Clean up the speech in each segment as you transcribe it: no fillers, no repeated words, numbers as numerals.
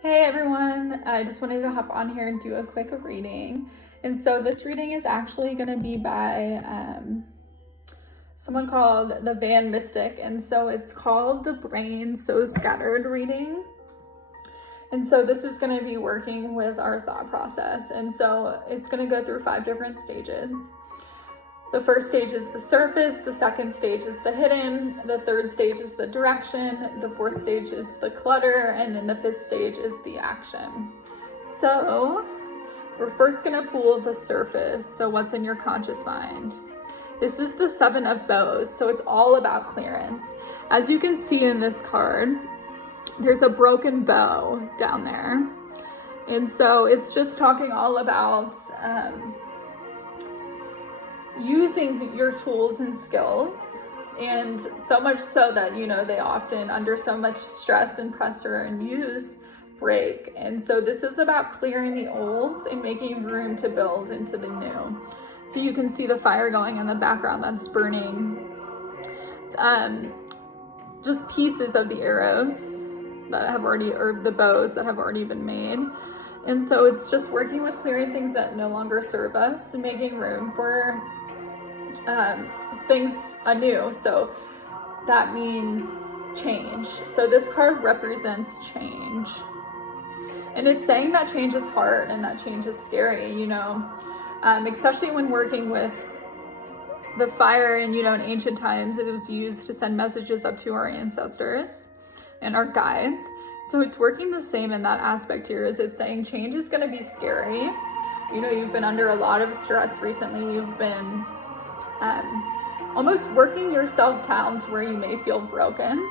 Hey everyone, I just wanted to hop on here and do a quick reading. And so this reading is actually going to be by someone called the Van Mystic. And so it's called the Brain So Scattered reading. And so this is going to be working with our thought process. And so it's going to go through 5 different stages. The first stage is the surface, the second stage is the hidden, the third stage is the direction, the fourth stage is the clutter, and then the fifth stage is the action. So we're first gonna pull the surface, so what's in your conscious mind. This is the 7 of bows, so it's all about clearance. As you can see in this card, there's a broken bow down there. And so it's just talking all about using your tools and skills, and so much so that they often, under so much stress and pressure and use, break. And so this is about clearing the olds and making room to build into the new. So you can see the fire going in the background that's burning just pieces of the arrows that have already, or the bows that have already been made. And so it's just working with clearing things that no longer serve us and making room for things anew. So that means change. So this card represents change. And it's saying that change is hard and that change is scary, especially when working with the fire. And, in ancient times, it was used to send messages up to our ancestors and our guides. So it's working the same in that aspect here. Is it's saying change is going to be scary. You've been under a lot of stress recently. You've been almost working yourself down to where you may feel broken.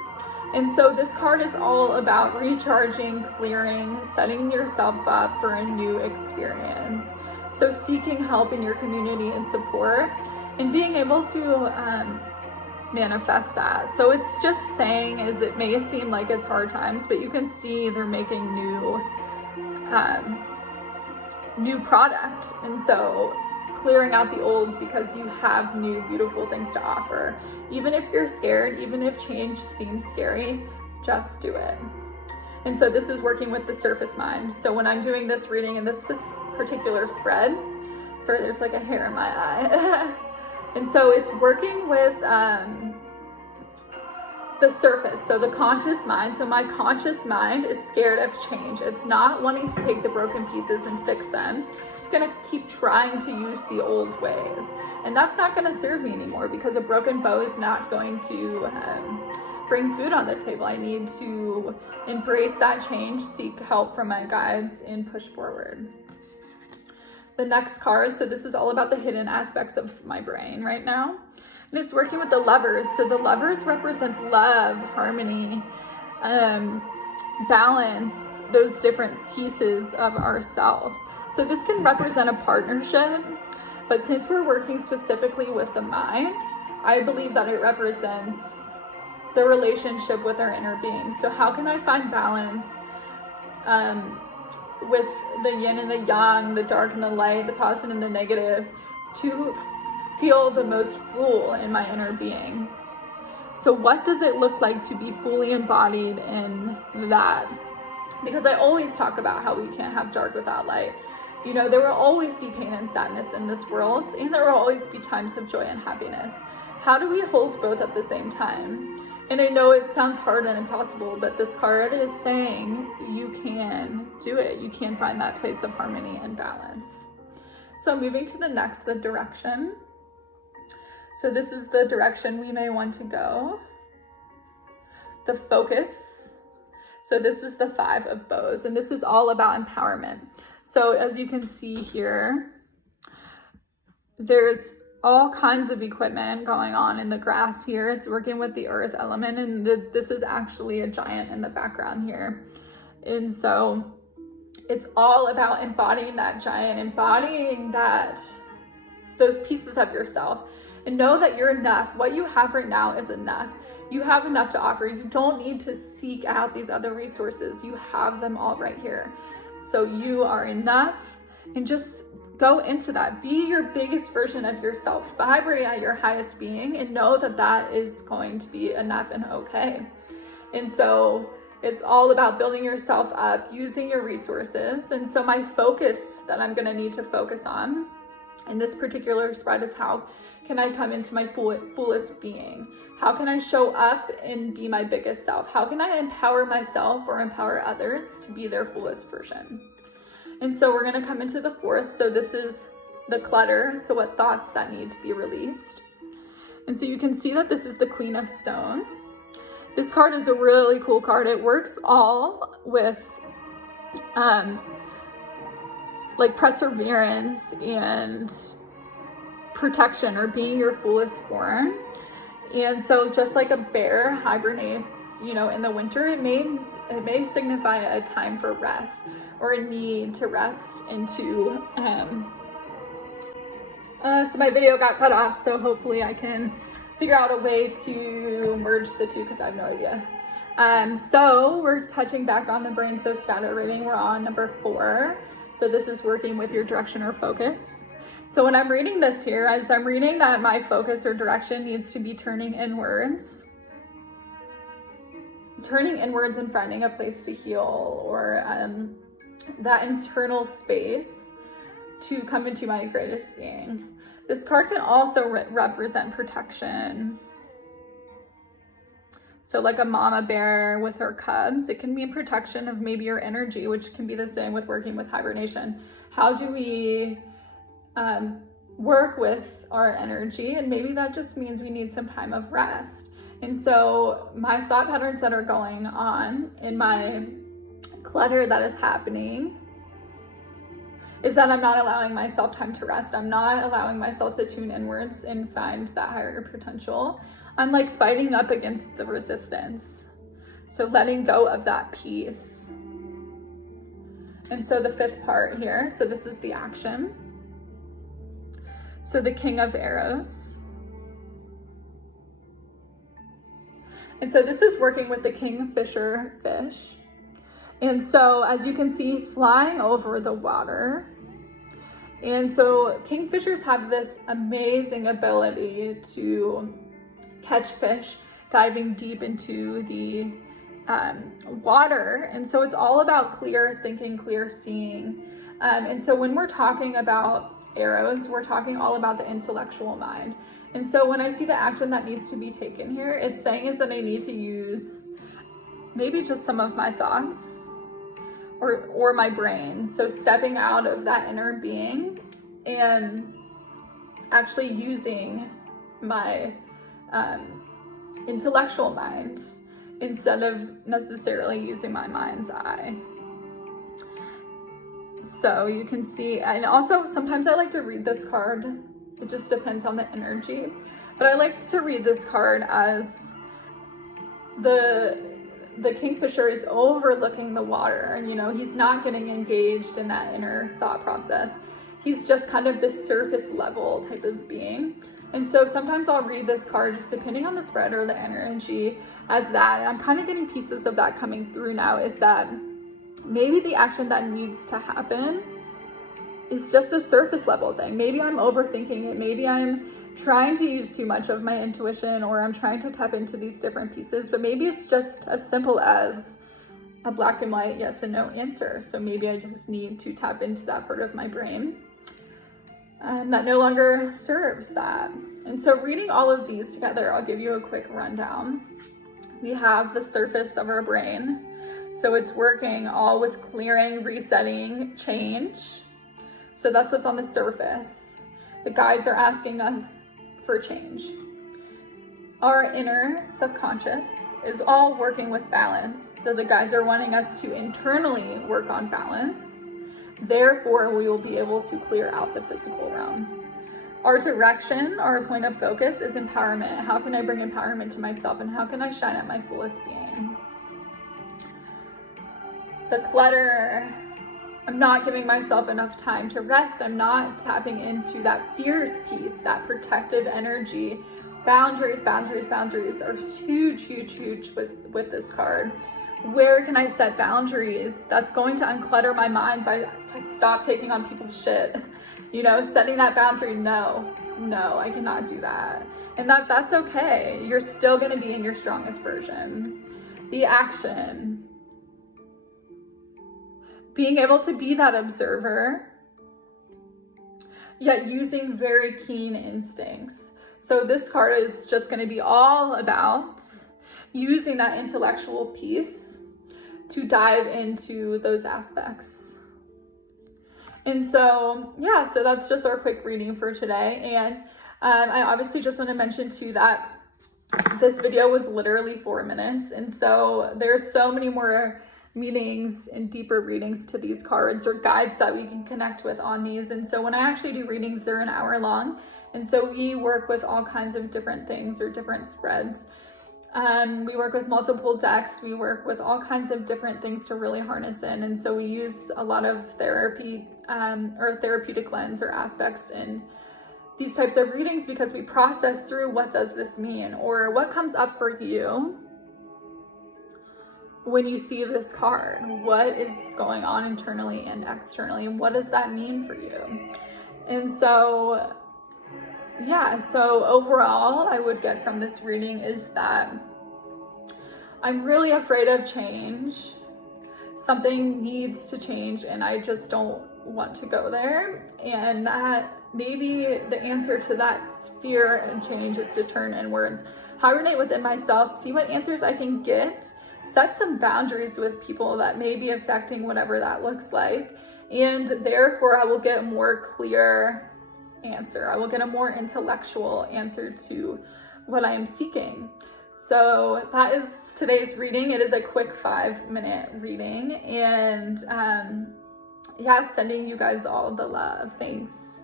And so this card is all about recharging, clearing, setting yourself up for a new experience. So seeking help in your community and support and being able to manifest that. So it's just saying, is it may seem like it's hard times, but you can see they're making new product. And so clearing out the old because you have new beautiful things to offer. Even if you're scared, even if change seems scary, just do it. And so this is working with the surface mind. So when I'm doing this reading in this particular spread, sorry, there's like a hair in my eye. And so it's working with the surface, so the conscious mind. So my conscious mind is scared of change. It's not wanting to take the broken pieces and fix them. It's going to keep trying to use the old ways. And that's not going to serve me anymore, because a broken bow is not going to bring food on the table. I need to embrace that change, seek help from my guides, and push forward. The next card, so this is all about the hidden aspects of my brain right now. And it's working with the lovers. So the lovers represents love, harmony, balance, those different pieces of ourselves. So this can represent a partnership, but since we're working specifically with the mind, I believe that it represents the relationship with our inner being. So how can I find balance with the yin and the yang, the dark and the light, the positive and the negative, to feel the most full in my inner being? So what does it look like to be fully embodied in that? Because I always talk about how we can't have dark without light. There will always be pain and sadness in this world, and there will always be times of joy and happiness. How do we hold both at the same time? And I know it sounds hard and impossible, but this card is saying you can do it. You can find that place of harmony and balance. So moving to the next, the direction. So this is the direction we may want to go. The focus. So this is the 5 of bows, and this is all about empowerment. So as you can see here, there's all kinds of equipment going on in the grass here. It's working with the earth element, and this is actually a giant in the background here. And so it's all about embodying that giant, embodying those pieces of yourself, and know that you're enough. What you have right now is enough. You have enough to offer. You don't need to seek out these other resources. You have them all right here. So you are enough, and just go into that. Be your biggest version of yourself. Vibrate at your highest being, and know that that is going to be enough and okay. And so It's all about building yourself up, using your resources. And so my focus that I'm going to need to focus on in this particular spread is how can I come into my fullest being? How can I show up and be my biggest self? How can I empower myself or empower others to be their fullest version? And so we're going to come into the fourth. So this is the clutter. So what thoughts that need to be released. And so you can see that this is the Queen of Stones. This card is a really cool card. It works all with like perseverance and protection, or being your fullest form. And so just like a bear hibernates, you know, in the winter, it may signify a time for rest, or a need to rest into so my video got cut off, so hopefully I can figure out a way to merge the two, because I have no idea. So we're touching back on the Brain So Scatter reading. We're on number 4. So this is working with your direction or focus. So when I'm reading this here, as I'm reading that my focus or direction needs to be turning inwards and finding a place to heal, or that internal space to come into my greatest being. This card can also represent protection. So like a mama bear with her cubs, it can mean protection of maybe your energy, which can be the same with working with hibernation. How do we work with our energy? And maybe that just means we need some time of rest. And so my thought patterns that are going on in my clutter that is happening is that I'm not allowing myself time to rest. I'm not allowing myself to tune inwards and find that higher potential. I'm like fighting up against the resistance. So letting go of that peace. And so the 5th part here, so this is the action. So the King of Arrows. And so this is working with the Kingfisher fish. And so as you can see, he's flying over the water. And so kingfishers have this amazing ability to catch fish diving deep into the water. And so it's all about clear thinking, clear seeing. And so when we're talking about arrows, we're talking all about the intellectual mind. And so when I see the action that needs to be taken here, it's saying is that I need to use maybe just some of my thoughts or my brain. So stepping out of that inner being and actually using my intellectual mind instead of necessarily using my mind's eye. So you can see, and also sometimes I like to read this card. It just depends on the energy. But I like to read this card as the kingfisher is overlooking the water, and you know, he's not getting engaged in that inner thought process. He's just kind of this surface level type of being. And so sometimes I'll read this card just depending on the spread or the energy as that. And I'm kind of getting pieces of that coming through now, is that maybe the action that needs to happen is just a surface level thing. Maybe I'm overthinking it. Maybe I'm trying to use too much of my intuition, or I'm trying to tap into these different pieces, but maybe it's just as simple as a black and white yes and no answer. So maybe I just need to tap into that part of my brain that no longer serves that. And so reading all of these together, I'll give you a quick rundown. We have the surface of our brain. So it's working all with clearing, resetting, change. So that's what's on the surface. The guides are asking us for change. Our inner subconscious is all working with balance. So the guides are wanting us to internally work on balance. Therefore, we will be able to clear out the physical realm. Our direction, our point of focus is empowerment. How can I bring empowerment to myself, and how can I shine at my fullest being? The clutter, I'm not giving myself enough time to rest. I'm not tapping into that fierce piece, that protective energy. Boundaries are huge with this card. Where can I set boundaries? That's going to unclutter my mind by stop taking on people's shit. You know, setting that boundary, no, I cannot do that. And that's okay. You're still going to be in your strongest version. The action. being able to be that observer, yet using very keen instincts. So this card is just going to be all about using that intellectual piece to dive into those aspects. And so, yeah, so that's just our quick reading for today. And I obviously just want to mention too that this video was literally 4 minutes. And so there's so many more meanings and deeper readings to these cards, or guides that we can connect with on these. And so when I actually do readings, they're an hour long. And so we work with all kinds of different things or different spreads. We work with multiple decks. We work with all kinds of different things to really harness in. And so we use a lot of therapy or therapeutic lens or aspects in these types of readings, because we process through, what does this mean? Or what comes up for you when you see this card? What is going on internally and externally? And what does that mean for you? And so, yeah, so overall, I would get from this reading is that I'm really afraid of change. Something needs to change, and I just don't want to go there. And that maybe the answer to that fear and change is to turn inwards, hibernate within myself, see what answers I can get, set some boundaries with people that may be affecting whatever that looks like. And therefore, I will get a more clear answer. I will get a more intellectual answer to what I am seeking. So that is today's reading. It is a quick 5-minute reading. And yeah, sending you guys all the love. Thanks.